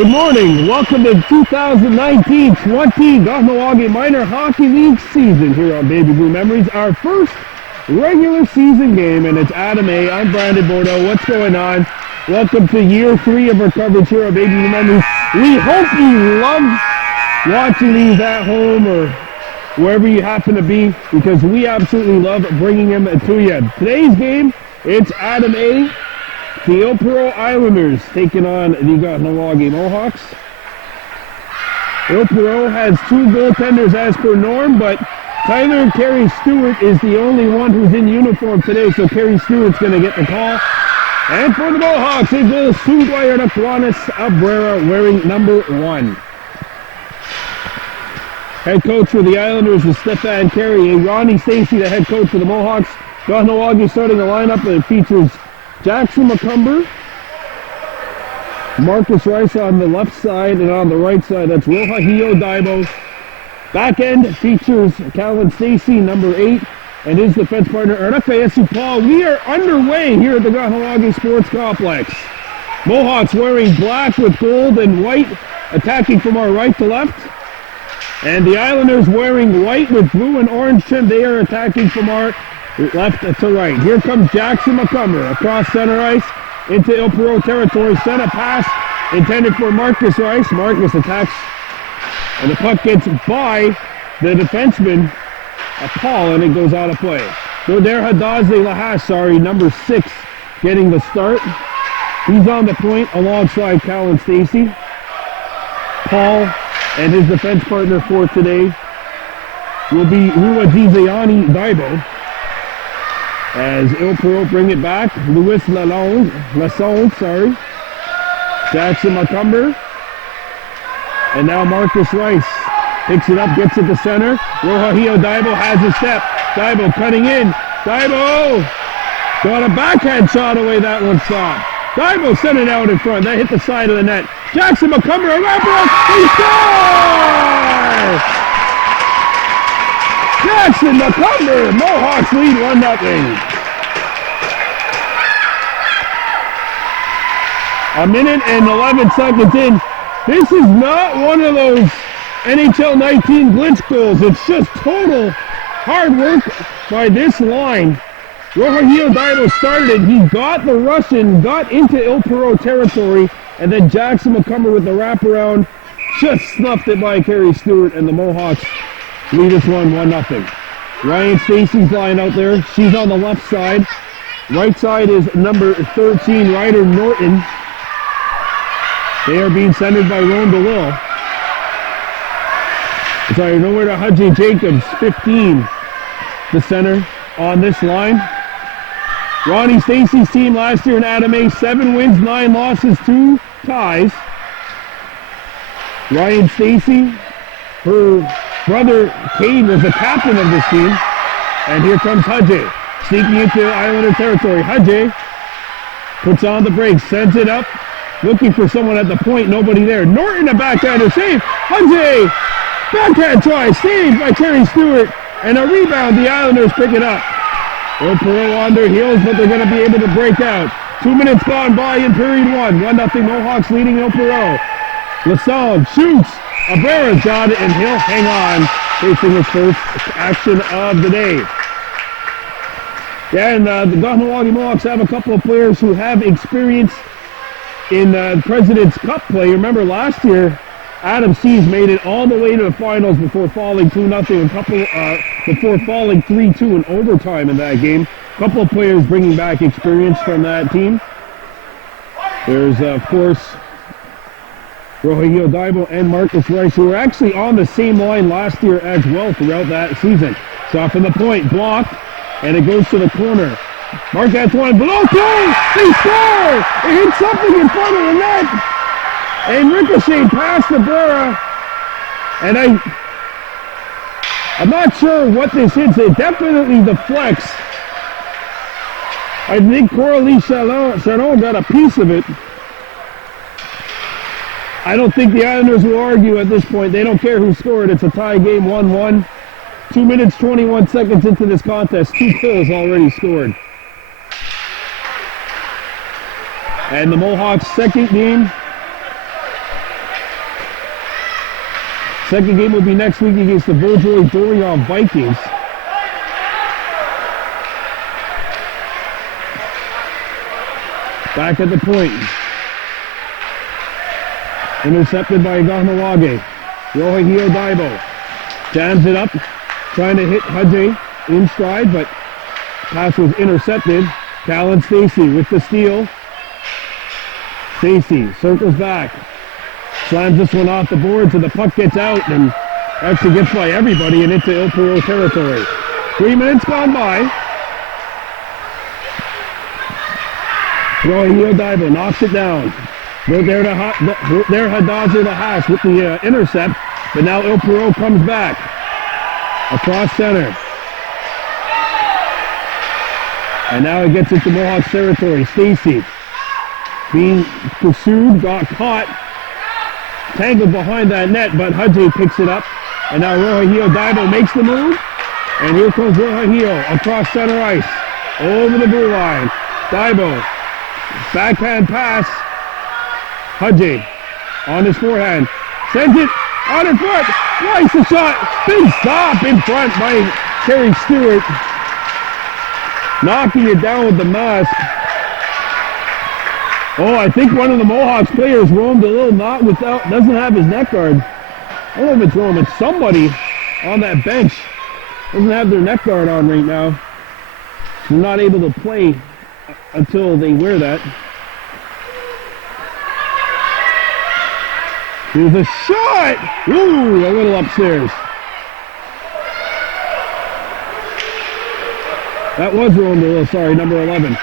Good morning. Welcome to 2019-20 Kahnawake Minor Hockey League season here on Baby Blue Memories. Our first regular season game, and it's Adam A. I'm Brandon Bordeaux. What's going on? Welcome to year 3 of our coverage here on Baby Blue Memories. We hope you love watching these at home or wherever you happen to be, because we absolutely love bringing them to you. Today's game, it's Adam A. The Ile Perrot Islanders taking on the Kahnawake Mohawks. Ile Perrot has 2 goaltenders as per norm, but Tyler Kerry Stewart is the only one who's in uniform today, so Kerry Stewart's going to get the call. And for the Mohawks, it goes Sunguayar Aquanis Abrera wearing number 1. Head coach for the Islanders is Stefan Carey. Ronnie Stacey, the head coach for the Mohawks. Kahnawake starting the lineup, and it features Jackson McCumber, Marcus Rice on the left side, and on the right side, that's Rohahio Daibo. Back end features Calvin Stacey, number 8, and his defense partner, Arnakayesu Paul. We are underway here at the Kahnawake Sports Complex. Mohawks wearing black with gold and white, attacking from our right to left. And the Islanders wearing white with blue and orange trim. They are attacking from our left to right. Here comes Jackson McCumber across center ice into Ile Perrot territory. Sent a pass intended for Marcus Rice. Marcus attacks, and the puck gets by the defenseman, Paul, and it goes out of play. So there, Hadaze Lahash, number 6, getting the start. He's on the point alongside Calvin Stacey. Paul and his defense partner for today will be Ruajiziani Daibo. As Ile Perrot bring it back, Louis Lasson, Jackson McCumber, and now Marcus Rice picks it up, gets it to center. Rohahio Daibo has a step. Daibo cutting in. Daibo got a backhand shot away. That one stopped. Daibo sent it out in front. That hit the side of the net. Jackson McCumber, a wraparound. He scores! Jackson McCumber, Mohawks lead 1-0. A minute and 11 seconds in. This is not one of those NHL 19 glitch goals. It's just total hard work by this line. Rohahio Daibo started it. He got the rush in, got into Ile Perrot territory, and then Jackson McCumber with the wraparound just snuffed it by Kerry Stewart, and the Mohawks lead us 1-0. Ryan Stacey's line out there. She's on the left side. Right side is number 13, Ryder Norton. They are being centered by Ron DeLille. Sorry, nowhere to Hudgy Jacobs, 15, the center on this line. Ronnie Stacey's team last year in Adam A, 7 wins, 9 losses, 2 ties. Ryan Stacey, her brother Cade was the captain of this team. And here comes Hudgy, sneaking into Islander territory. Hudgy puts on the brakes, sends it up, looking for someone at the point, nobody there. Norton, a backhander, save. Hudgy, backhand try, saved by Kerry Stewart, and a rebound. The Islanders pick it up. Ile Perrot on their heels, but they're going to be able to break out. 2 minutes gone by in period 1. 1-0 Mohawks leading Ile Perrot. Lasson shoots. Abrera's got it, and he'll hang on, facing his first action of the day. Yeah, and the Kahnawake Mohawks have a couple of players who have experience in President's Cup play. Remember last year, Adam Seas made it all the way to the finals before falling 2-0, before falling 3-2 in overtime in that game. A couple of players bringing back experience from that team. There's, of course, Rohahio Daibo and Marcus Rice, who were actually on the same line last year as well throughout that season. Shot from the point, blocked, and it goes to the corner. Marc-Antoine below goal! They score! It hit something in front of the net! And ricocheted past Abrera, and I'm not sure what this is. It definitely deflects. I think Coralie Charon got a piece of it. I don't think the Islanders will argue at this point. They don't care who scored. It's a tie game, 1-1. 2 minutes, 21 seconds into this contest. 2 goals already scored. And the Mohawks' second game Second game will be next week against the Virgil Dorian Vikings. Back at the point. Intercepted by Kahnawake. Rohihio Daibo jams it up, trying to hit Hadje in stride, but pass was intercepted. Callan Stacy with the steal. Stacy circles back, slams this one off the board so the puck gets out and actually gets by everybody and into Ile Perrot territory. 3 minutes gone by. Rohihio Daibo knocks it down. There Hadazi Lahash with the intercept, but now Ile Perrot comes back across center. And now it gets into Mohawks territory. Stacy being pursued, got caught, tangled behind that net, but Hadje picks it up. And now Rohihio Daibo makes the move. And here comes Rohihio across center ice, over the blue line. Daibo, backhand pass. Hadje on his forehand, sends it out in front, nice the shot, big stop in front by Terry Stewart, knocking it down with the mask. Oh, I think one of the Mohawks players roamed a little knot without, doesn't have his neck guard. I don't know if it's Rome, it's somebody on that bench doesn't have their neck guard on right now. They're not able to play until they wear that. Here's a shot! Ooh, a little upstairs. That was Rome DeLille, sorry, number 11.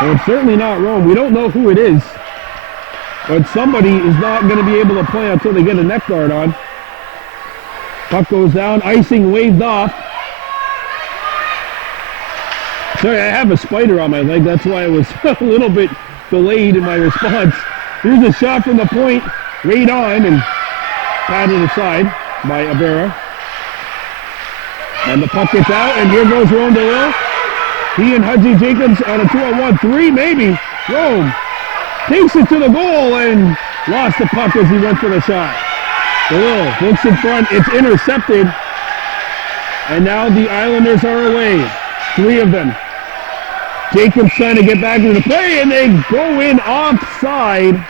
Well, it's certainly not Rome. We don't know who it is. But somebody is not going to be able to play until they get a neck guard on. Puck goes down, icing waved off. Sorry, I have a spider on my leg. That's why I was a little bit delayed in my response. Here's a shot from the point. Right on and patted aside by Abera. And the puck gets out, and here goes Rome DeLille. He and Hadje Jacobs on a 2-on-1, maybe. Rome takes it to the goal and lost the puck as he went for the shot. DeLille looks in front, it's intercepted. And now the Islanders are away. 3 of them. Jacobs trying to get back into the play, and they go in offside.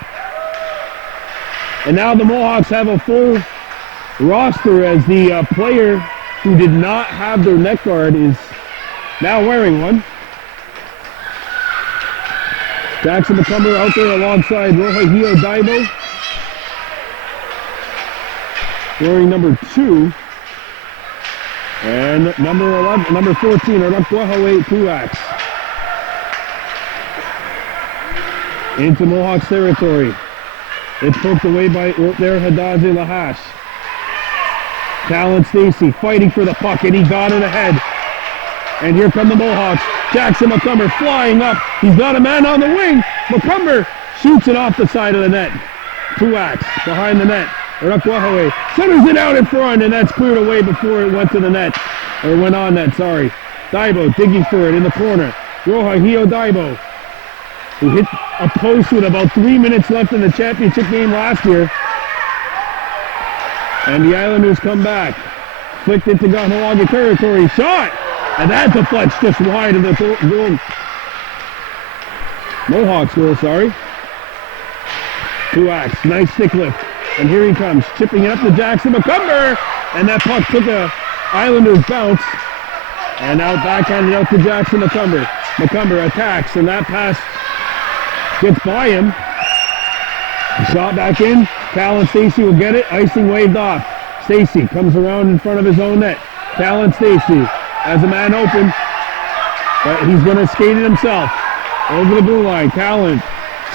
And now the Mohawks have a full roster as the player who did not have their neck guard is now wearing one. Jackson McCumber out there alongside Rohihio Daibo, wearing number 2. And number 11, number 14, Arukwahawe Tuax. Into Mohawks territory. It's poked away by there Hadazi Lahash. Callan Stacy fighting for the puck, and he got it ahead. And here come the Mohawks. Jackson McCumber flying up. He's got a man on the wing. McCumber shoots it off the side of the net. Tuax behind the net. Arukwahawe centers it out in front, and that's cleared away before it went to the net. Or went on net, sorry. Daibo digging for it in the corner. Rohihio Daibo, who hit a post with about 3 minutes left in the championship game last year. And the Islanders come back. Flicked into Kahnawake territory. Shot! And that deflects just wide of the goal. Mohawks goal, sorry. Tuax, nice stick lift. And here he comes, chipping it up to Jackson McCumber. And that puck took a Islanders bounce. And now backhanded out to Jackson McCumber. McCumber attacks, and that pass gets by him. Shot back in. Callan Stacy will get it. Icing waved off. Stacy comes around in front of his own net. Callan Stacy has a man open, but he's going to skate it himself. Over the blue line. Callan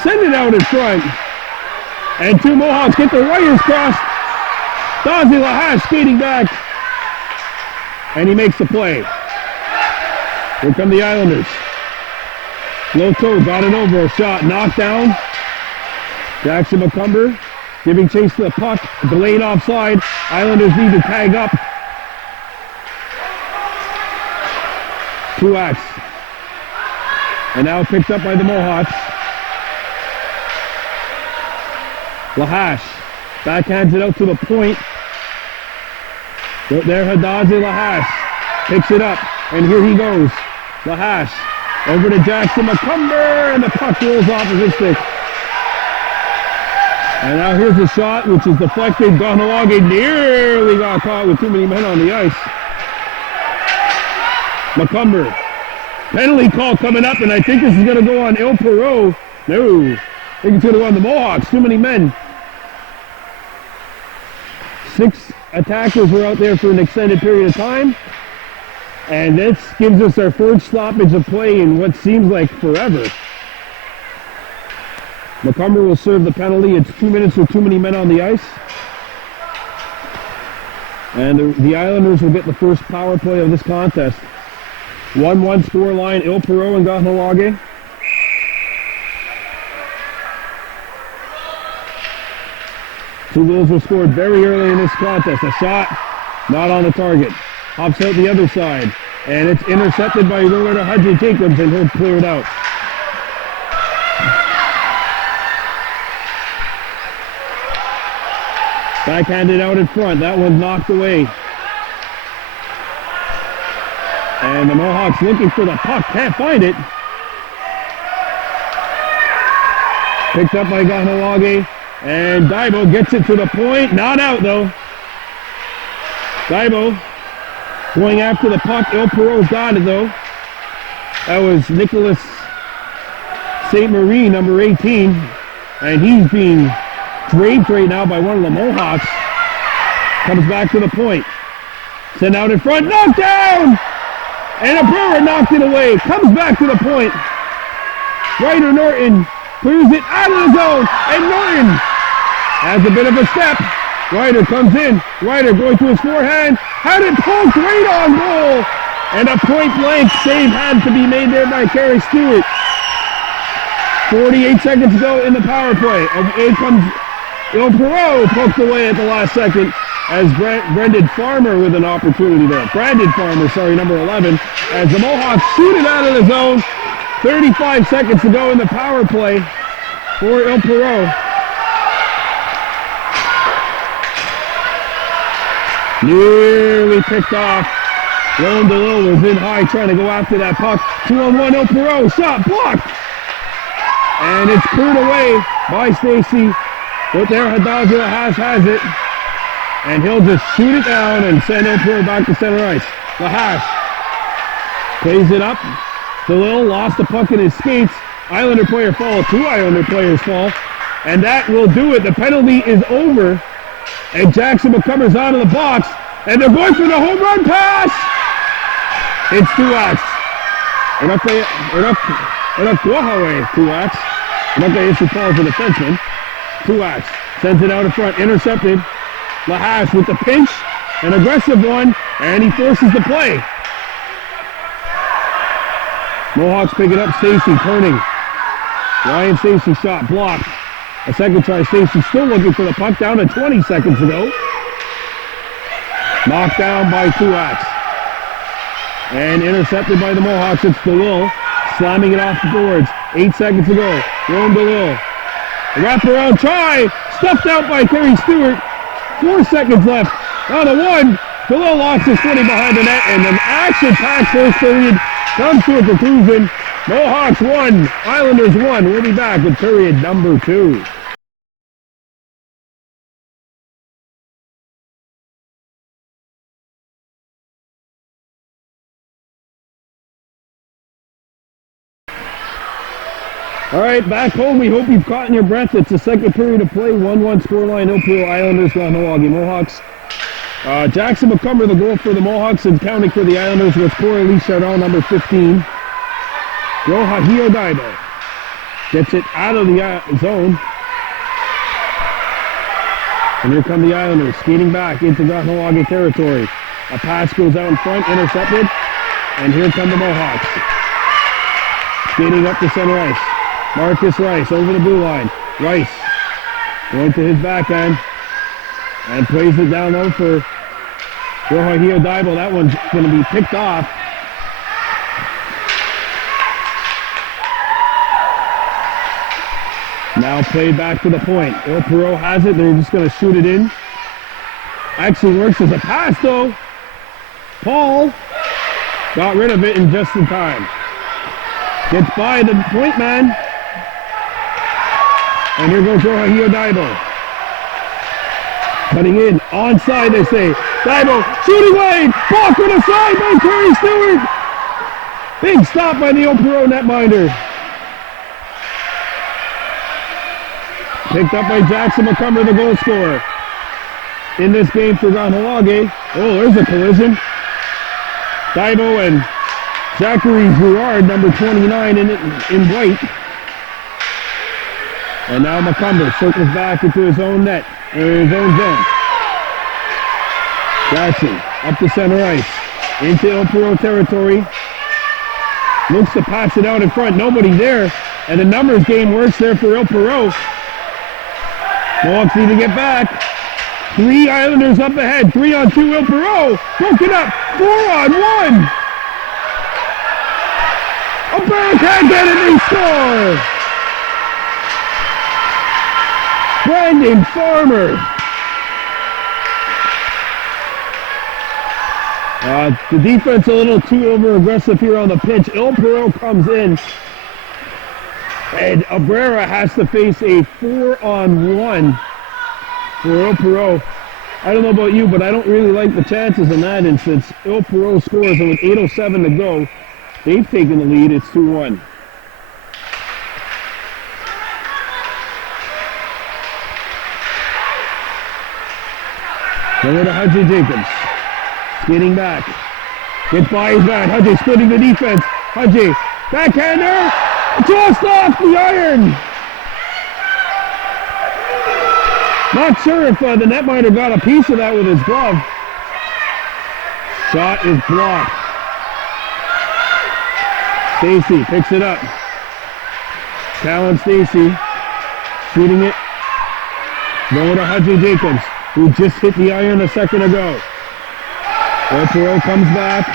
send it out in front. And 2 Mohawks get the wires crossed. Dazi Lahash skating back. And he makes the play. Here come the Islanders. Low toe, got it over, a shot, knocked down. Jackson McCumber giving chase to the puck, delayed offside. Islanders need to tag up. Tuax. And now picked up by the Mohawks. Lahash backhands it out to the point. But there, Hadaze Lahash picks it up, and here he goes. Lahash over to Jackson McCumber, and the puck rolls off of his stick. And now here's a shot, which is deflected. Kahnawake nearly got caught with too many men on the ice. McCumber. Penalty call coming up, and I think this is going to go on Ile Perrot. No, I think it's going to go on the Mohawks. Too many men. 6 attackers were out there for an extended period of time. And this gives us our first stoppage of play in what seems like forever. McCumber will serve the penalty. It's 2 minutes with too many men on the ice. And the Islanders will get the first power play of this contest. 1-1 scoreline, Ile Perrot and Kahnawake. Two goals were scored very early in this contest. A shot, not on the target. Hops out the other side, and it's intercepted by Roberto Hadji Jacobs, and he'll clear it out. Backhanded out in front. That one's knocked away. And the Mohawks looking for the puck. Can't find it. Picked up by Kahnawake. And Daibo gets it to the point. Not out, though. Daibo going after the puck. Ile Perrot's got it, though. That was Nicholas St. Marie, number 18. And he's being draped right now by one of the Mohawks. Comes back to the point. Sent out in front. Knocked down! And a Brewer knocked it away. Comes back to the point. Ryder Norton clears it out of the zone. And Norton has a bit of a step. Ryder comes in. Ryder going to his forehand. Had it poked right on goal. And a point-blank save had to be made there by Kerry Stewart. 48 seconds to go in the power play. In comes Ile Perrot, poked away at the last second as Brandon Farmer with an opportunity there. Brandon Farmer, sorry, number 11, as the Mohawks shoot it out of the zone. 35 seconds to go in the power play for Ile Perrot. Nearly picked off. Rowan DeLille was in high trying to go after that puck. 2-on-1, Ile Perrot, shot blocked. And it's cleared away by Stacy. But there, Hadaze has it. And he'll just shoot it down and send Ile Perrot back to center ice. Lahash plays it up. DeLille lost the puck in his skates. Islander player fall. 2 Islander players fall. And that will do it. The penalty is over. And Jackson McCumber's out of the box. And they're going for the home run pass. It's 2-X. Enough Mohawk 2-X. Enough issue calls the defenseman. 2-X. Sends it out in front. Intercepted. Lahash with the pinch. An aggressive one. And he forces the play. Mohawks pick it up. Stacy turning. Ryan Stacy shot blocked. A second try. Stacy still looking for the puck down to 20 seconds ago. Knocked down by 2-X. And intercepted by the Mohawks. It's DeLille slamming it off the boards. 8 seconds to go. Rome DeLille. Wraparound try. Stuffed out by Kerry Stewart. 4 seconds left. Down to 1. DeLille lost his footing behind the net. And an action-packed first period comes to a conclusion. Mohawks 1. Islanders 1. We'll be back with period number 2. All right, back home, we hope you've caught in your breath. It's the second period of play, 1-1 scoreline, Ile Perrot Islanders, Kahnawake Mohawks. Jackson McCumber, the goal for the Mohawks, and counting for the Islanders was Coralie Chardon, number 15. Yohahio Daibo gets it out of the zone. And here come the Islanders, skating back into Kahnawake territory. A pass goes out in front, intercepted, and here come the Mohawks. Skating up the center ice. Marcus Rice over the blue line. Rice going to his backhand and plays it down low for Yohahio Daibo. That one's going to be picked off. Now played back to the point. Ile Perrot has it. They're just going to shoot it in. Actually works as a pass though. Paul got rid of it in just in time. Gets by the point man. And here goes Mohawks Daibo. Cutting in, onside they say. Daibo, shooting lane, blocked on the side by Terry Stewart. Big stop by the Ile Perrot netminder. Picked up by Jackson McCumber, the goal scorer. In this game for Kahnawake. Oh, there's a collision. Daibo and Zachary Girard, number 29 in white. And now McCumber circles back into his own net, or his own zone. Jackson up to center ice, into Ile Perrot territory. Looks to pass it out in front, nobody there. And the numbers game works there for Ile Perrot. Mohawks need to get back. 3 Islanders up ahead, 3-on-2 Ile Perrot. Broken up, 4-on-1. A backhand and they score. Brandon Farmer. The defense a little too over-aggressive here on the pitch. Ile Perrot comes in. And Abrera has to face a 4-on-1 for Ile Perrot. I don't know about you, but I don't really like the chances in that instance. Ile Perrot scores, and with 8:07 to go, they've taken the lead. It's 2-1. Over to Hudgy Jacobs. Skating back. Gets by his man. Hudgy splitting the defense. Hudgy. Backhander. Just off the iron. Not sure if the netminder got a piece of that with his glove. Shot is blocked. Stacy picks it up. Talon Stacy shooting it. Going to Hudgy Jacobs, who just hit the iron a second ago. Ile Perrot comes back.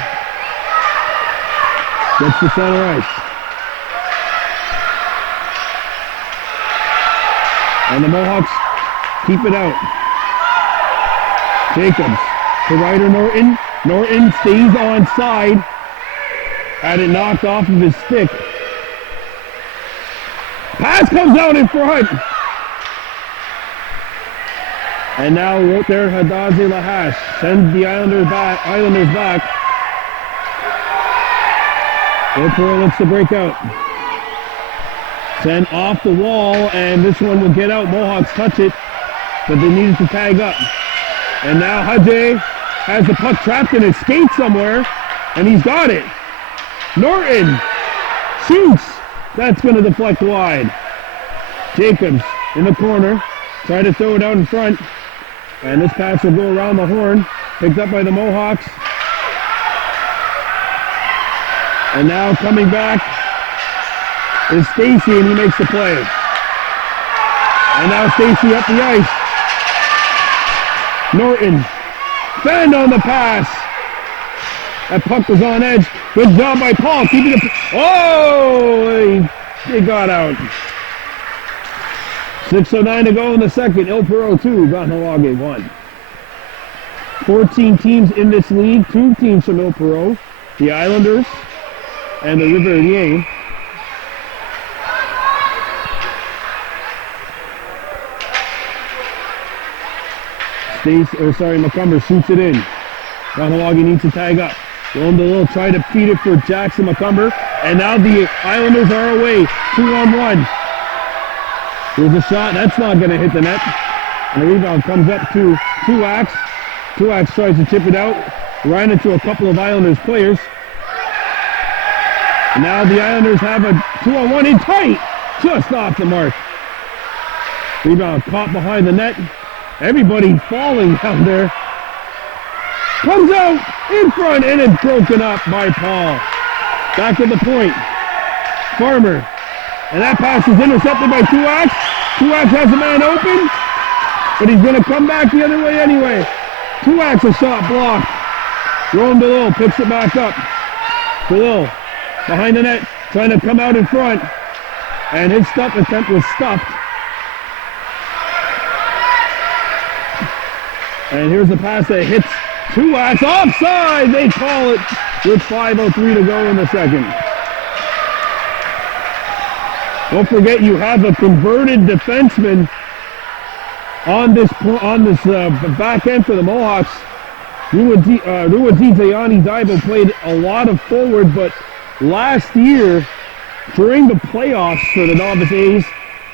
Gets to center ice. And the Mohawks keep it out. Jacobs to Ryder Norton. Norton stays onside. Had it knocked off of his stick. Pass comes out in front. And now right there, Hadazi Lahash sends the Islanders back. Ile Perrot looks to break out. Sent off the wall, and this one will get out. Mohawks touch it, but they needed to tag up. And now Hajay has the puck trapped in his skate somewhere, and he's got it. Norton shoots. That's going to deflect wide. Jacobs in the corner, trying to throw it out in front. And this pass will go around the horn, picked up by the Mohawks. And now coming back is Stacy, and he makes the play. And now Stacy up the ice. Norton, fend on the pass. That puck was on edge. Good job by Paul, keeping it. Oh, he got out. 6:09 to go in the second. Ile Perrot 2, Kahnawake 1. 14 teams in this league. 2 teams from Ile Perrot, the Islanders and the Riviere. McCumber shoots it in. Kahnawake needs to tag up. London will try to feed it for Jackson McCumber. And now the Islanders are away. 2-on-1. Here's a shot. That's not going to hit the net. And the rebound comes up to Tuax. Tuax tries to chip it out. Ran into a couple of Islanders players. And now the Islanders have a 2-on-1 in tight. Just off the mark. Rebound caught behind the net. Everybody falling down there. Comes out in front, and it's broken up by Paul. Back to the point. Farmer. And that pass is intercepted by Tuax. Tuax has a man open, but he's going to come back the other way anyway. Tuax a shot blocked. Rowan DeLille picks it back up. DeLille behind the net, trying to come out in front. And his stuff attempt was stuffed. And here's the pass that hits Truax. Offside! They call it with 5:03 to go in the second. Don't forget you have a converted defenseman on this back end for the Mohawks. Ruwadizayani Daibo played a lot of forward, but last year during the playoffs for the Novice A's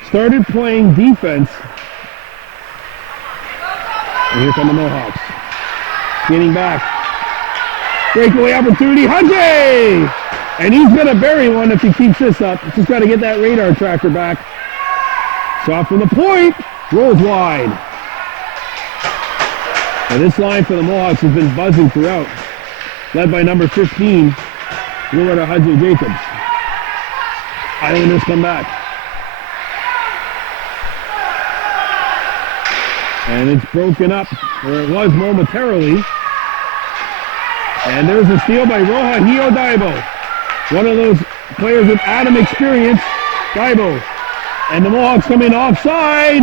started playing defense. And here come the Mohawks. Getting back. Breakaway opportunity, Hadje! And he's going to bury one if he keeps this up. Just got to get that radar tracker back. Shot from the point, rolls wide. Now this line for the Mohawks has been buzzing throughout. Led by number 15, Willard Hadje Jacobs. Islanders come back. And it's broken up, or it was momentarily. And there's a steal by Roja Daibo. One of those players with Adam experience, Daibo. And the Mohawks come in offside.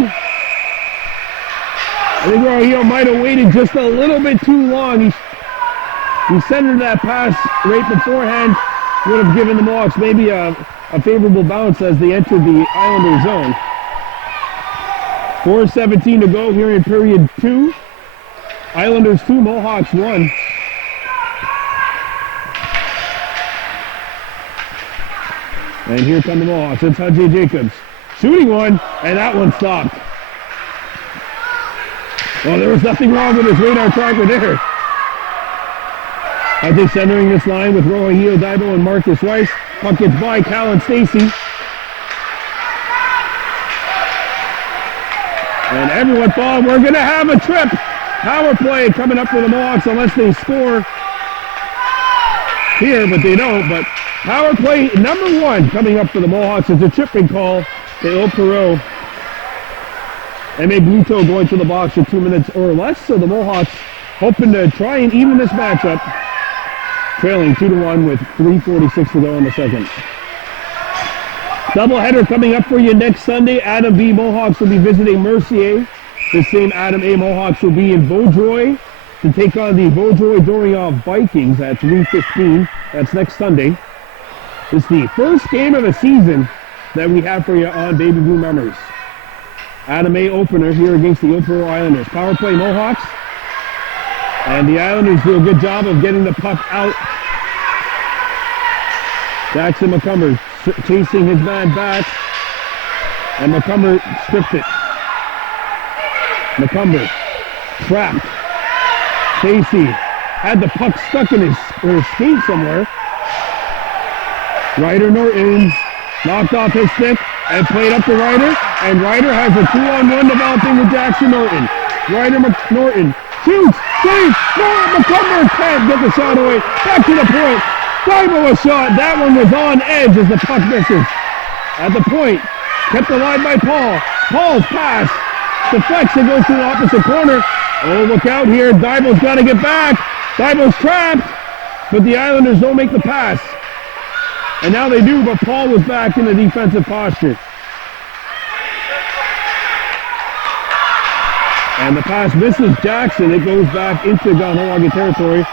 I think Roja might have waited just a little bit too long. He centered that pass right beforehand. Would have given the Mohawks maybe a favorable bounce as they entered the Islander zone. 4:17 to go here in period 2. Islanders 2, Mohawks 1. And here come the Mohawks. It's Hadje Jacobs. Shooting one, and that one stopped. Well, there was nothing wrong with his radar tracker there. Hadje centering this line with Roja Daibo and Marcus Rice. Puck gets by Callan Stacy. And everyone thought we're going to have a trip. Power play coming up for the Mohawks unless they score here, but they don't. But power play number 1 coming up for the Mohawks is a tripping call to Ile Perrot. M.A. Bluto going to the box for 2 minutes or less. So the Mohawks hoping to try and even this matchup. Trailing 2-1 with 3:46 to go in the second. Doubleheader coming up for you next Sunday. Adam V. Mohawks will be visiting Mercier. The same Adam A. Mohawks will be in Vaudreuil to take on the Vaudreuil-Dorion Vikings at 3:15. That's next Sunday. It's the first game of the season that we have for you on Baby Blue Memories. Adam A. opener here against the Ile Perrot Islanders. Power play Mohawks. And the Islanders do a good job of getting the puck out. Jackson McCumber chasing his man back, and McCumber stripped it. McCumber trapped. Stacy had the puck stuck in his skate somewhere. Ryder Norton knocked off his stick and played up to Ryder, and Ryder has a 2-on-1 developing with Jackson Norton. Ryder Norton shoots, saves, McCumber can't get the shot away. Back to the point. Daibo a shot. That one was on edge as the puck misses. At the point, kept alive by Paul. Paul's pass deflects and goes to the opposite corner. Oh, look out here. Daibo's got to get back. Daibo's trapped, but the Islanders don't make the pass. And now they do, but Paul was back in the defensive posture. And the pass misses Jackson. It goes back into Kahnawake territory.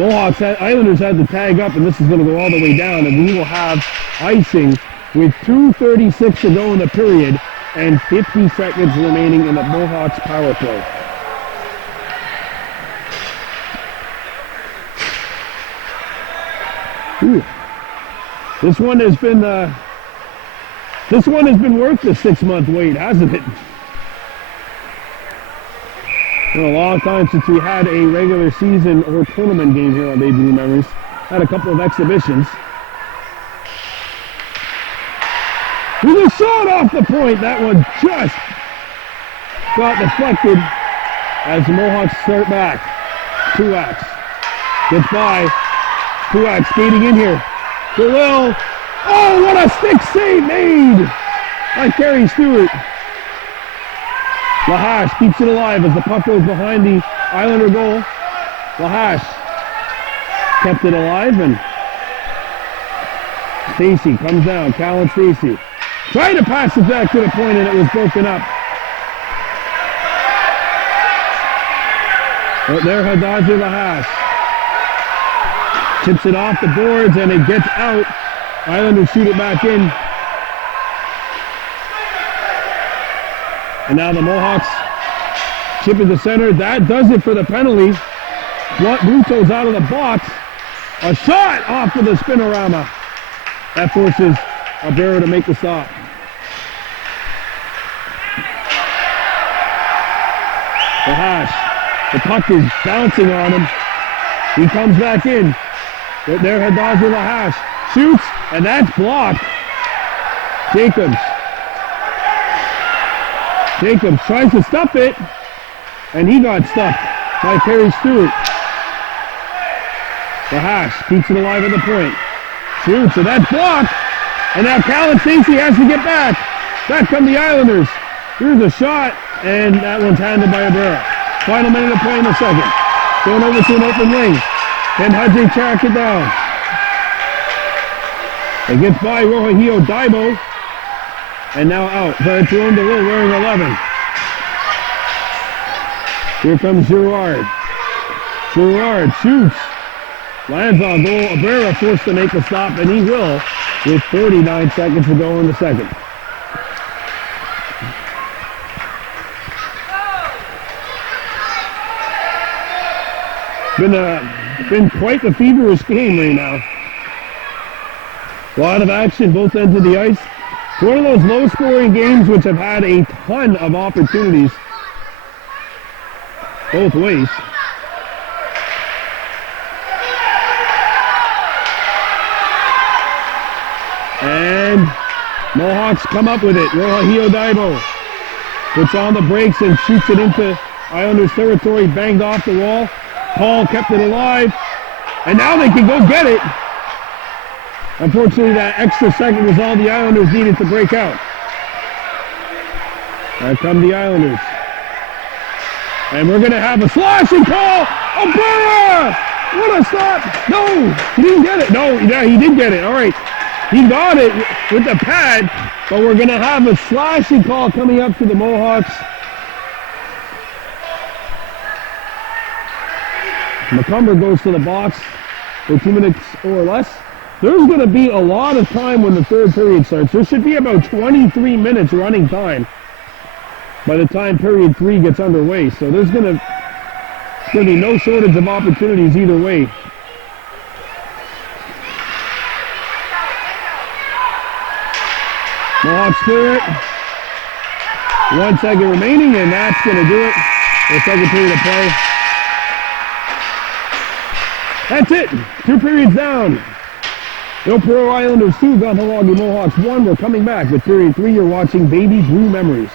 Islanders had to tag up, and this is going to go all the way down, and we will have icing with 2:36 to go in the period and 50 seconds remaining in the Mohawks power play. Ooh. This one has been worth the 6-month wait, hasn't it? Been a long time since we had a regular season or tournament game here on Baby Blue Memories. Had a couple of exhibitions. With a shot off the point, that one just got deflected as the Mohawks start back. Truax gets by. Truax skating in here. Will. Oh, what a stick save made by Kerry Stewart. Lahash keeps it alive as the puck goes behind the Islander goal. Lahash kept it alive, and Stacy comes down. Callan Stacy trying to pass it back to the point, and it was broken up. But there Hadaji Lahash tips it off the boards and it gets out. Islanders shoot it back in. And now the Mohawks chip in the center. That does it for the penalty. Bluto's out of the box. A shot off of the spinorama. That forces Albero to make the stop. Lahash. The puck is bouncing on him. He comes back in. But there Hadaji Lahash shoots, and that's blocked. Jacobs tries to stuff it, and he got stuffed by Perry Stewart. Lahash keeps it alive at the point. Shoots, and that's blocked. And now Callan Stacey has to get back. Back come the Islanders. Here's a shot, and that one's handled by Albero. Final minute of play in the second. Going over to an open wing. Can Hadji track it down? It gets by Rohahio Daibo. And now out. But thrown to Will wearing 11. Here comes Girard. Girard shoots. Lands on goal. Albero forced to make the stop, and he will with 49 seconds to go in the second. Been quite the feverish game right now. A lot of action both ends of the ice. It's one of those low-scoring games which have had a ton of opportunities both ways. And Mohawks come up with it. Rohahio Daibo puts on the brakes and shoots it into Islanders territory, banged off the wall. Paul kept it alive, and now they can go get it. Unfortunately, that extra second was all the Islanders needed to break out. Here come the Islanders. And we're going to have a slashing call. Albero! What a stop! No, he didn't get it. No, yeah, he did get it. All right, he got it with the pad, but we're going to have a slashing call coming up to the Mohawks. McCumber goes to the box for 2 minutes or less. There's going to be a lot of time when the third period starts. There should be about 23 minutes running time by the time period 3 gets underway. So there's going to be no shortage of opportunities either way. Mohawks clear it. 1 second remaining, and that's going to do it. The second period of play. That's it. 2 periods down. Ile Perrot Islanders 2, Kahnawake Mohawks 1. We're coming back with period 3. You're watching Baby Blue Memories.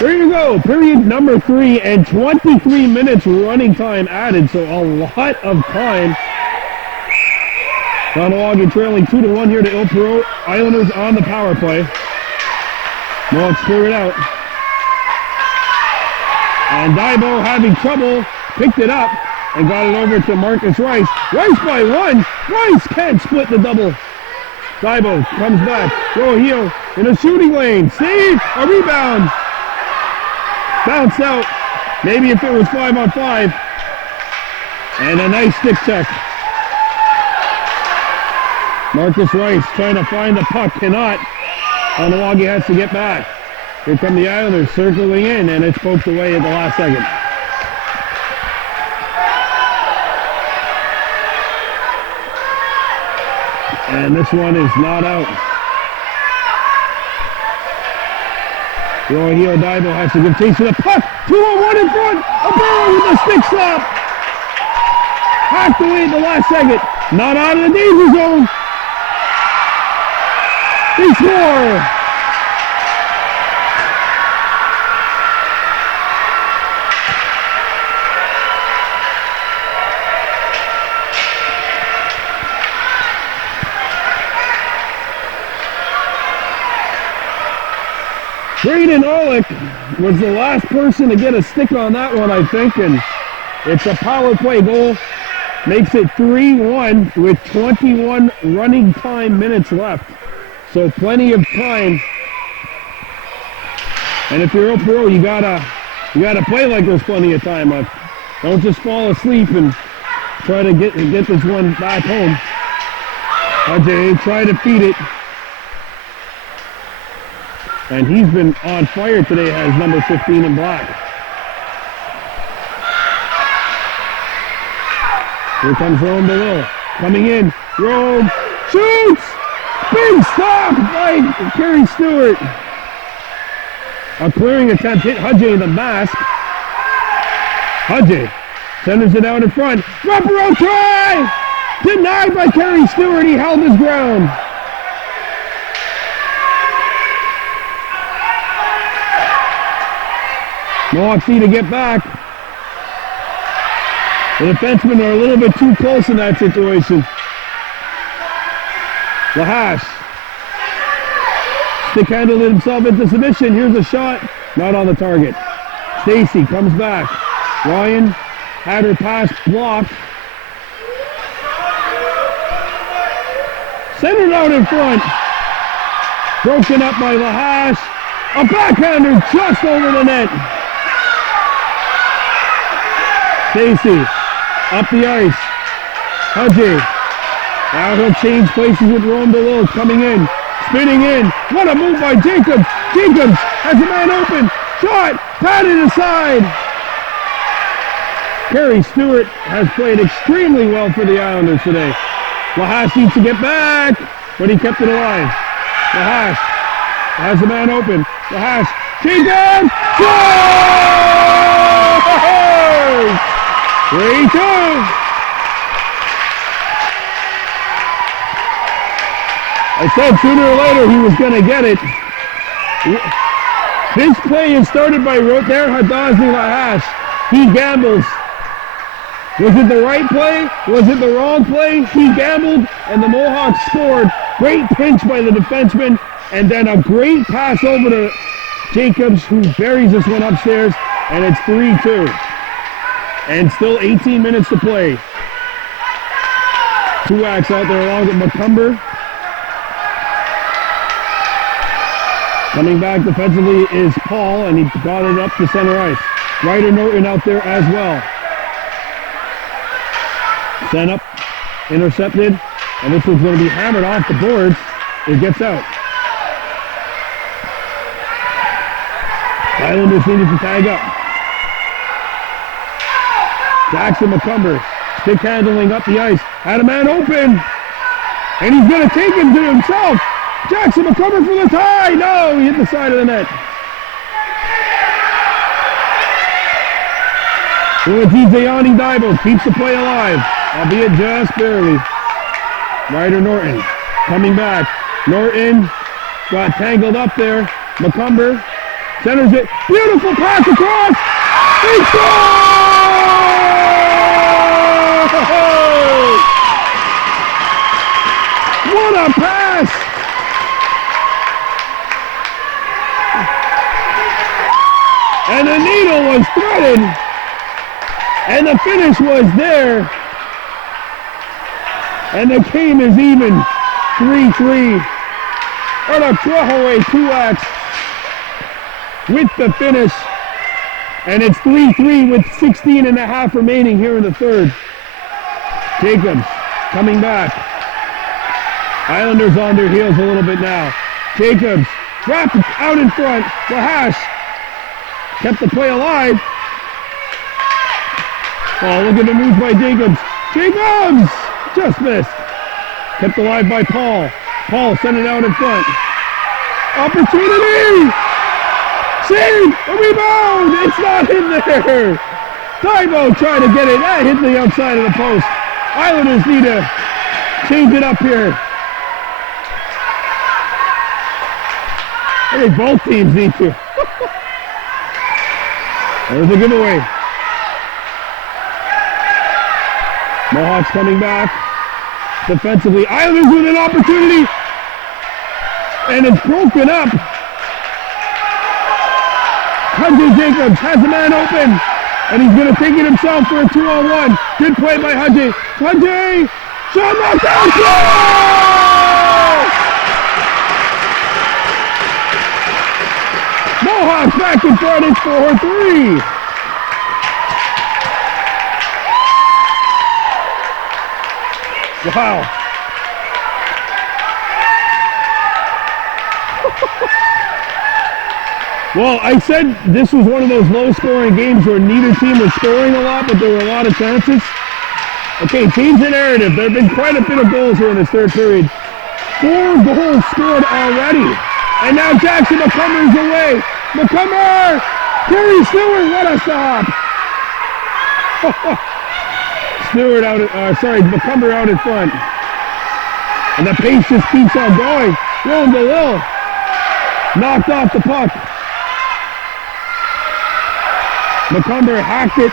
There you go. Period number 3 and 23 minutes running time added. So a lot of time. Kahnawake trailing 2-1 here to Ile Perrot. Islanders on the power play. Mohawks clear it out. And Daibo having trouble, picked it up and got it over to Marcus Rice. Rice by 1. Rice can't split the double. Daibo comes back. Rohahio in a shooting lane. Save, a rebound. Bounce out. Maybe if it was 5-on-5. And a nice stick check. Marcus Rice trying to find the puck, cannot. Kahnawake has to get back. Here come the Islanders circling in, and it's poked away at the last second. And this one is not out. Rohahio Daibo has to give chase to the puck. 2-on-1 in front. Albero with a stick stop. Hacked away at the last second. Not out of the danger zone. They score! Braden Orlick was the last person to get a stick on that one, I think, and it's a power play goal. makes it 3-1 with 21 running time minutes left. So plenty of time. And if you're Ile Perrot, you gotta play like there's plenty of time left. Don't just fall asleep and try to get this one back home. Ajay try to feed it. And he's been on fire today, has number 15 in black. Here comes Rome below. Coming in. Rome shoots! Big stop by Kerry Stewart. A clearing attempt hit Hudjay in the mask. Hudjay centers it out in front. Wraparound try! Denied by Kerry Stewart. He held his ground. Mohawks need to get back. The defensemen are a little bit too close in that situation. Lahash. Stick handled himself into submission. Here's a shot. Not on the target. Stacy comes back. Ryan had her pass blocked. Centered out in front. Broken up by Lahash. A backhander just over the net. Stacy up the ice. Hudjay. Now he'll change places with Rome below coming in. Spinning in. What a move by Jacobs. Jacobs has a man open. Shot. Patted aside. Kerry Stewart has played extremely well for the Islanders today. Lahash needs to get back, but he kept it alive. Lahash has a man open. Lahash. Jacobs. Goal! 3-2. I said sooner or later he was going to get it. This play is started by Roter Hadazni Lahash. He gambles. Was it the right play? Was it the wrong play? He gambled, and the Mohawks scored. Great pinch by the defenseman, and then a great pass over to Jacobs, who buries this one upstairs, and it's 3-2. And still 18 minutes to play. Truax out there along with McCumber. Coming back defensively is Paul, and he got it up to center ice. Ryder Norton out there as well. Sent up, intercepted, and this one's going to be hammered off the boards. It gets out. Islanders needed to tag up. Jackson McCumber, stick handling up the ice. Had a man open, and he's going to take him to himself. Jackson McCumber for the tie. No, he hit the side of the net. Zayani Daibo keeps the play alive, albeit just barely. Ryder Norton coming back. Norton got tangled up there. McCumber centers it. Beautiful pass across. He scores! What a pass! And the needle was threaded, and the finish was there, and the game is even. 3-3. Kahnawake Truax with the finish, and it's 3-3 with 16 and a half remaining here in the third. Jacobs coming back. Islanders on their heels a little bit now. Jacobs wrapped out in front. Lahash kept the play alive. Oh, look at the move by Jacobs. Jacobs! Just missed. Kept alive by Paul. Paul sent it out in front. Opportunity! Save! A rebound! It's not in there! Daibo tried to get it. That hit the outside of the post. Islanders need to change it up here. I think both teams need to. There's a giveaway. Mohawks coming back. Defensively, Islanders with an opportunity. And it's broken up. Hudjay Jacobs has a man open. And he's going to take it himself for a 2-on-1. Good play by Haji. Haji! Shot knocked out! Goal! Mohawks back in front. It's 4-3. Wow. Well, I said this was one of those low-scoring games where neither team was scoring a lot, but there were a lot of chances. Okay, change the narrative. There have been quite a bit of goals here in this third period. 4 goals scored already. And now Jackson McCumber's away. McCumber! Kerry Stewart, what a stop! McCumber out in front. And the pace just keeps on going. Rolling the hill. Knocked off the puck. McCumber hacked it,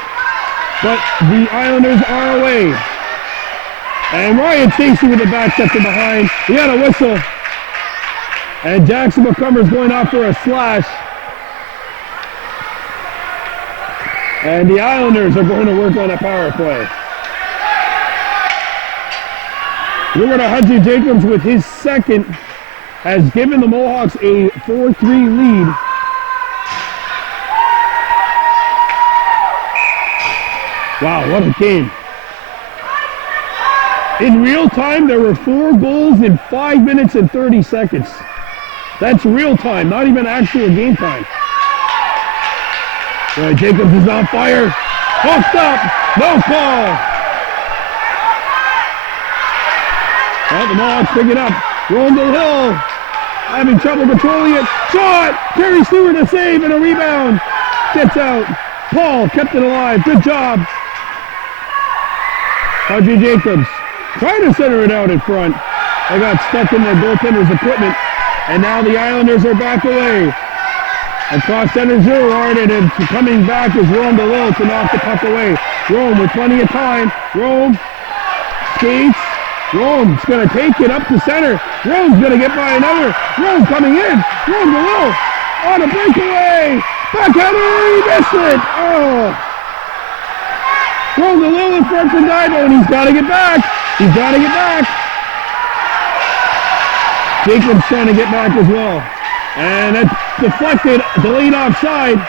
but the Islanders are away. And Ryan Stacy with the back step from behind. He had a whistle. And Jackson McCumber's going off for a slash. And the Islanders are going to work on a power play. Ruben Hudson Jacobs with his second has given the Mohawks a 4-3 lead. Wow, what a game. In real time, there were 4 goals in 5 minutes and 30 seconds. That's real time, not even actual game time. Boy, Jacobs is on fire. Hooked up, no call. Well, the Mohawks pick it up. Rolling the hill. Having trouble controlling it. Shot! Kerry Stewart a save and a rebound. Gets out. Paul kept it alive. Good job. Haji Jacobs trying to center it out in front. They got stuck in their goaltender's equipment. And now the Islanders are back away. Across center, Zerard, and coming back is Rome DeLille to knock the puck away. Rome with plenty of time. Rome skates. Rome's going to take it up to center. Rome's going to get by another. Rome coming in. Rome DeLille on a breakaway. Backhander, he missed it. Oh. Rome DeLille in front for Dido, and he's got to get back. He's got to get back. Jacobs trying to get back as well. And that's deflected, delayed offside.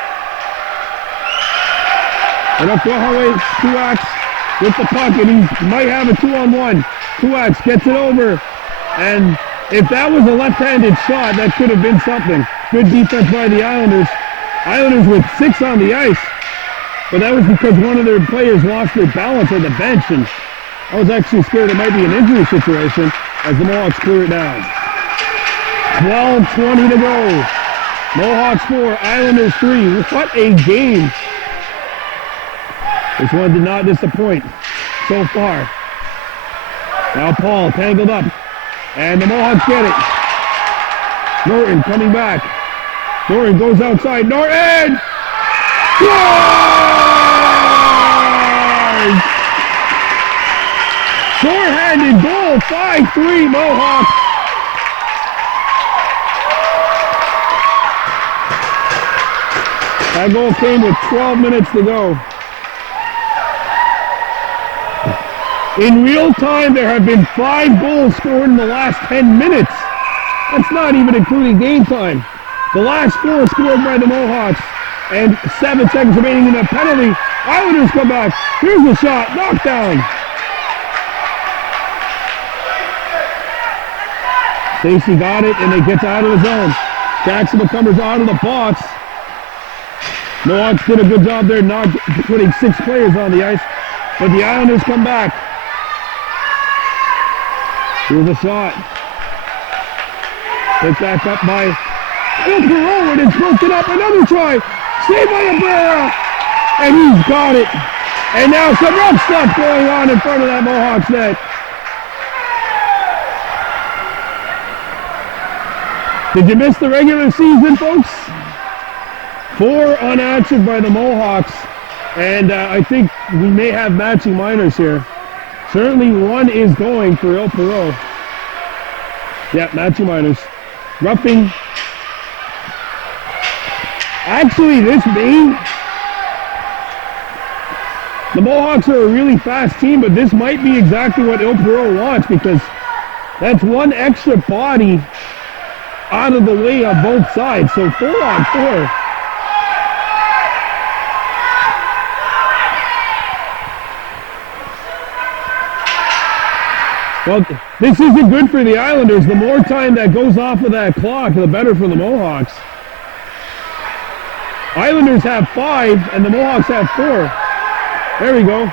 And up Kahnawake, Tuax with the puck, and he might have a 2-on-1. Tuax gets it over. And if that was a left-handed shot, that could have been something. Good defense by the Islanders. Islanders with 6 on the ice. But that was because one of their players lost their balance on the bench, and I was actually scared it might be an injury situation as the Mohawks clear it down. 12:20 to go. Mohawks 4, Islanders 3. What a game. This one did not disappoint so far. Now Paul tangled up, and the Mohawks get it. Norton coming back. Norton goes outside. Norton! Scores! Short-handed goal, 5-3 Mohawks. That goal came with 12 minutes to go. In real time, there have been 5 goals scored in the last 10 minutes. That's not even including game time. The last 4 scored by the Mohawks, and 7 seconds remaining in the penalty. Islanders come back. Here's the shot, knockdown. Stacy got it, and it gets out of the zone. Jackson McCumber's out of the box. Mohawks did a good job there not putting 6 players on the ice, but the Islanders come back. Here's a shot. Picked back up by Ile Perrot, and it's broken up. Another try. Saved by Abrera, and he's got it. And now some rough stuff going on in front of that Mohawks net. Did you miss the regular season, folks? 4 unanswered by the Mohawks, and I think we may have matching minors here. Certainly 1 is going for Ile Perrot. Yeah, matching minors. Roughing. Actually, this may The Mohawks are a really fast team, but this might be exactly what Ile Perrot wants, because that's one extra body out of the way on both sides. So 4-on-4. Well, this isn't good for the Islanders. The more time that goes off of that clock, the better for the Mohawks. Islanders have 5 and the Mohawks have 4. There we go.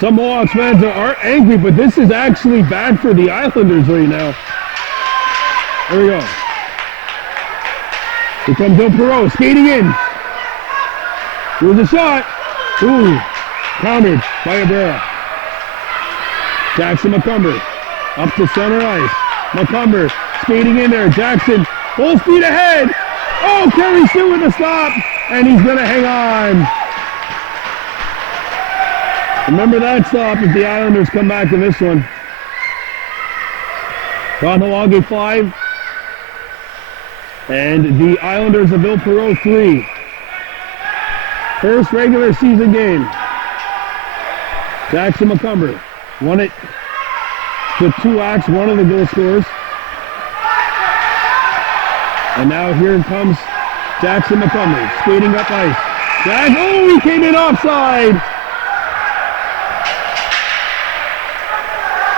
Some Mohawks fans are angry, but this is actually bad for the Islanders right now. There we go. Here comes Ile Perrot skating in. Here's a shot. Ooh, countered by Abrera. Jackson McCumber up to center ice. McCumber skating in there. Jackson full speed ahead. Oh, Kerry Sue with the stop, and he's going to hang on. Remember that stop if the Islanders come back in this one. Kahnawake 5. And the Islanders of Ile Perrot 3. First regular season game. Jackson McCumber won it to 2-acts, one of the goal scorers. And now here comes Jackson McCumber skating up ice. Oh, he came in offside.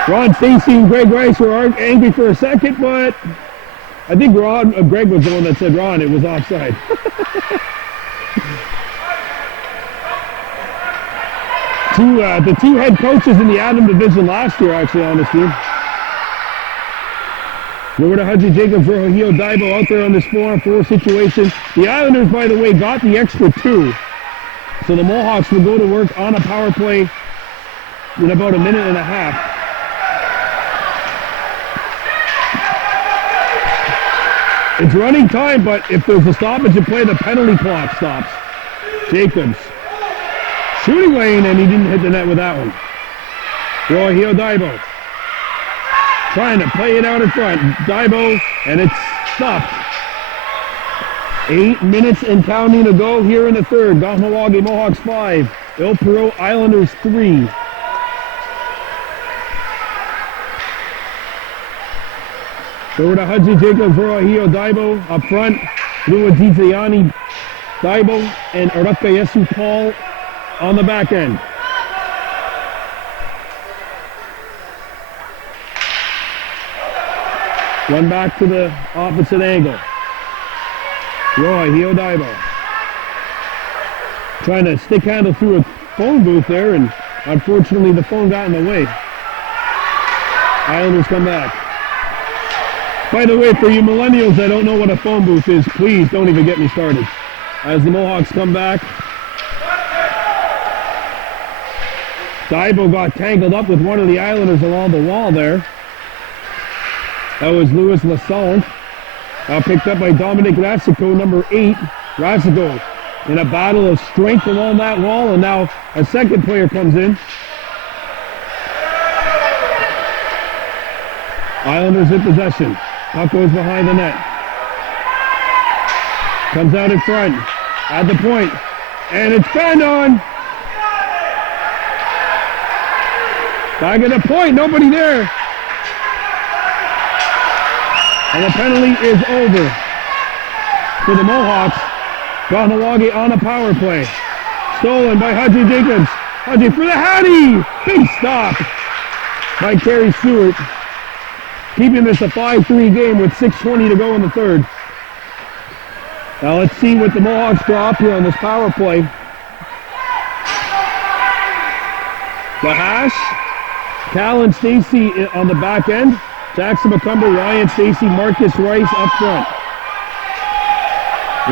Ron Stacy and Greg Rice were angry for a second, but I think Greg was the one that said, Ron, it was offside. The two head coaches in the Adam division last year actually on this team. Over to Hudgy Jacobs, Rohio Daibo out there on this 4-on-4 situation. The Islanders, by the way, got the extra 2. So the Mohawks will go to work on a power play in about a minute and a half. It's running time, but if there's a stoppage in play, the penalty clock stops. Jacobs. Shooting lane, and he didn't hit the net with that one. Rohio Daibo. Trying to play it out in front. Daibo, and it's stopped. 8 minutes and counting to go here in the third. Kahnawake Mohawks 5. Ile Perrot Islanders 3. Over to Hudgy Jacobs, Rohio Daibo up front. Luadizayani Daibo and Arakayesu Paul on the back end. One back to the opposite angle. Rohio Daibo. Trying to stick handle through a phone booth there, and unfortunately the phone got in the way. Islanders come back. By the way, for you millennials that don't know what a phone booth is, please don't even get me started. As the Mohawks come back. Daibo got tangled up with one of the Islanders along the wall there. That was Louis Lassonde. Now picked up by Dominic Rasico, number 8. Rasico in a battle of strength along that wall, and now a second player comes in. Islanders in possession. Puck goes behind the net. Comes out in front. At the point. And it's banned on. Back at the point. Nobody there. And the penalty is over for the Mohawks. Kahnawake on a power play. Stolen by Hudgy Jacobs. Hudgy for the Hattie. Big stop by Kerry Stewart. Keeping this a 5-3 game with 6:20 to go in the third. Now let's see what the Mohawks draw up here on this power play. The hash. Cal and Stacy on the back end. Jackson McCumber, Ryan Stacy, Marcus Rice up front.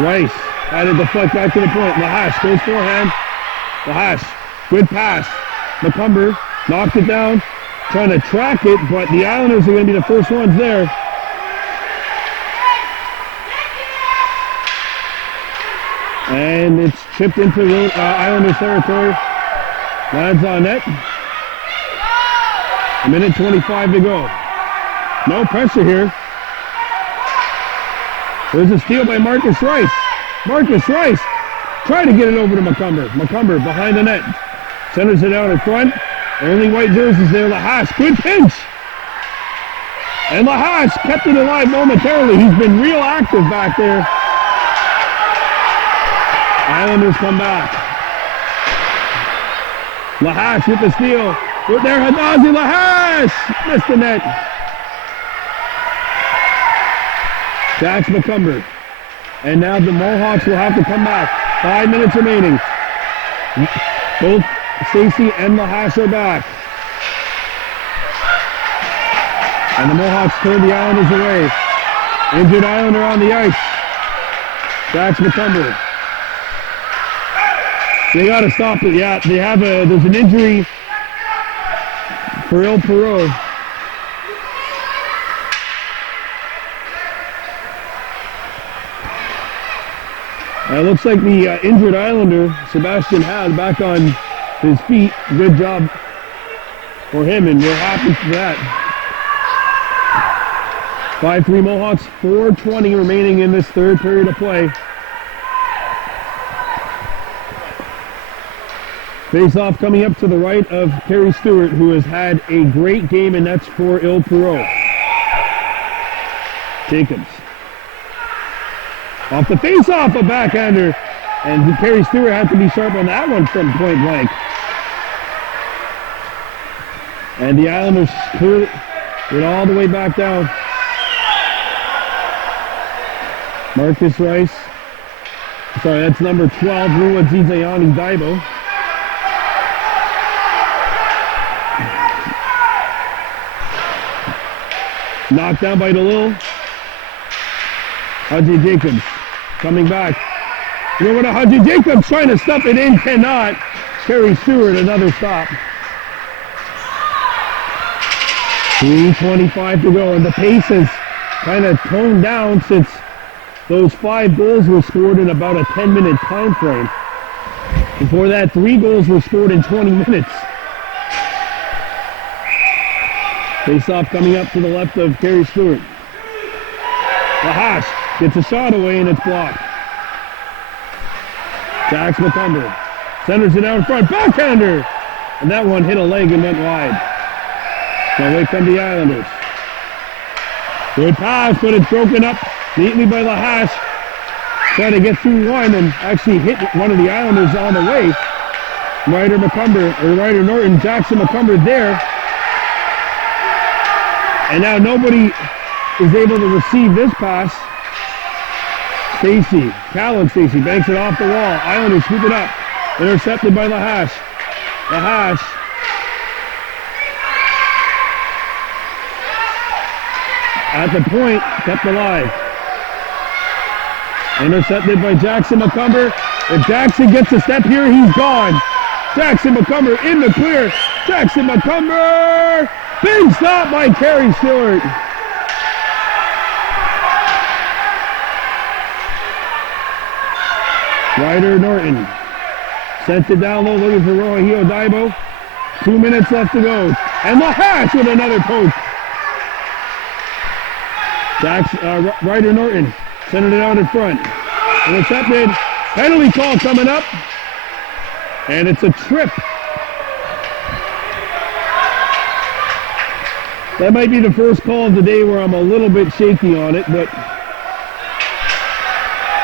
Rice had it deflect back to the point. Lahash goes forehand. Lahash, good pass. McCumber knocked it down, trying to track it, but the Islanders are going to be the first ones there. And it's chipped into Islanders territory. Lands on net. A minute 25 to go. No pressure here. There's a steal by Marcus Rice. Marcus Rice Try to get it over to McCumber. McCumber behind the net. Centers it out in front. Only white jerseys there. Lahash, good pinch. And Lahash kept it alive momentarily. He's been real active back there. Islanders come back. Lahash with the steal. With their Hadazi. Lahash missed the net. That's McCumber. And now the Mohawks will have to come back. 5 minutes remaining. Both Stacy and Lahash are back. And the Mohawks turn the Islanders away. Injured Islander on the ice. That's McCumber. They got to stop it. Yeah, they have there's an injury for Ile Perrot. It looks like the injured Islander, Sebastian Had, back on his feet. Good job for him, and we're happy for that. 5-3 Mohawks, 4:20 remaining in this third period of play. Face-off coming up to the right of Kerry Stewart, who has had a great game, and that's for Ile Perrot. Jacobs. Off the face-off, a backhander. And Kerry Stewart had to be sharp on that one from point blank. And the Islanders clear it all the way back down. Marcus Rice. Sorry, that's number 12, Rua Zizayani Daibo. Knocked down by DeLille. Haji Jacobs coming back. You know what? Haji Jacobs trying to stuff it in, cannot. Kerry Stewart, another stop. 3:25 to go, and the pace has kind of toned down since those 5 goals were scored in about a 10-minute time frame. Before that, 3 goals were scored in 20 minutes. Face-off coming up to the left of Kerry Stewart. Lahash gets a shot away and it's blocked. Jax McCumber centers it out in front. Backhander! And that one hit a leg and went wide. Now away come the Islanders. Good pass, but it's broken up neatly by Lahash. Trying to get through one and actually hit one of the Islanders on the way. Ryder Norton, Jackson McCumber there. And now nobody is able to receive this pass. Callan Stacy banks it off the wall. Islanders scoop it up. Intercepted by Lahash. Lahash. At the point, kept alive. Intercepted by Jackson McCumber. If Jackson gets a step here, he's gone. Jackson McCumber in the clear. Jackson McCumber! Big stop by Kerry Stewart. Ryder Norton sent it down low, looking for Rohio Daibo. 2 minutes left to go. And Lahash with another poke. Ryder Norton centered it out in front. Intercepted. Penalty call coming up. And it's a trip. That might be the first call of the day where I'm a little bit shaky on it, but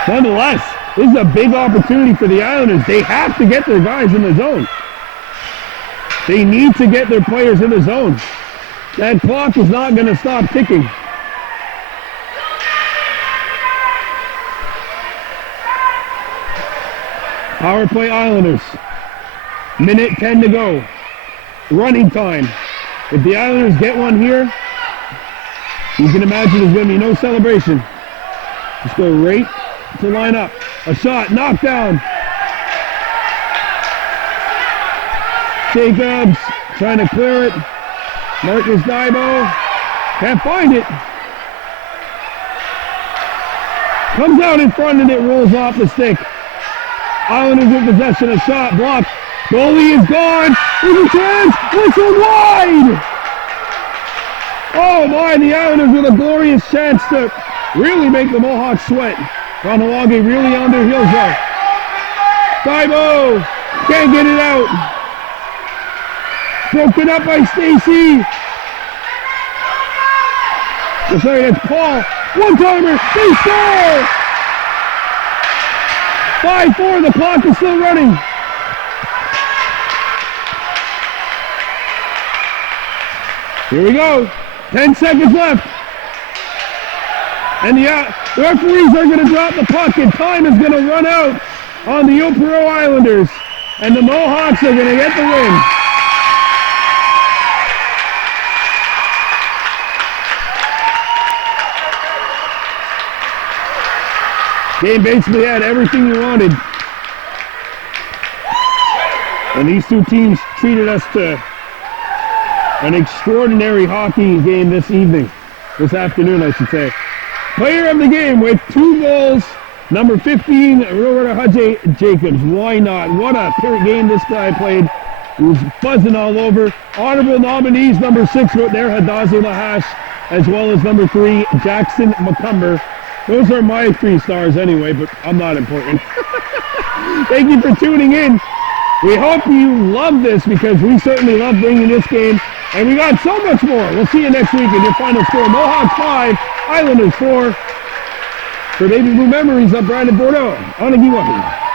nonetheless, this is a big opportunity for the Islanders. They have to get their guys in the zone. They need to get their players in the zone. That clock is not going to stop ticking. Power play Islanders. Minute 10 to go. Running time. If the Islanders get one here, you can imagine there's going to be no celebration. Just go right to line up. A shot, knocked down. Jacobs trying to clear it. Marcus Daibo can't find it. Comes out in front and it rolls off the stick. Islanders in possession, a shot blocked. Goalie is gone. There's a chance. Whistle wide. Oh my, the Islanders with a glorious chance to really make the Mohawks sweat. Kahnawake really on their heels now. Dibo can't get it out. Broken up by Stacy. Oh, sorry, that's Paul. One-timer. They score! 5-4. The clock is still running. Here we go. 10 seconds left. And the referees are going to drop the puck, and time is going to run out on the Ile Perrot Islanders. And the Mohawks are going to get the win. Game basically had everything you wanted. And these two teams treated us to an extraordinary hockey game this afternoon, I should say. Player of the game with 2 goals, number 15, Roberto Hudge Jacobs. Why not? What a game this guy played. He was buzzing all over. Honorable nominees, number 6 right there, Hadazi Lahash, as well as number 3, Jackson McCumber. Those are my 3 stars anyway, but I'm not important. Thank you for tuning in. We hope you love this because we certainly love bringing this game. And we got so much more. We'll see you next week in your final score. Mohawks 5, Islanders 4. For Baby Blue Memories, I'm Brandon Bordeaux. Anagiwahi.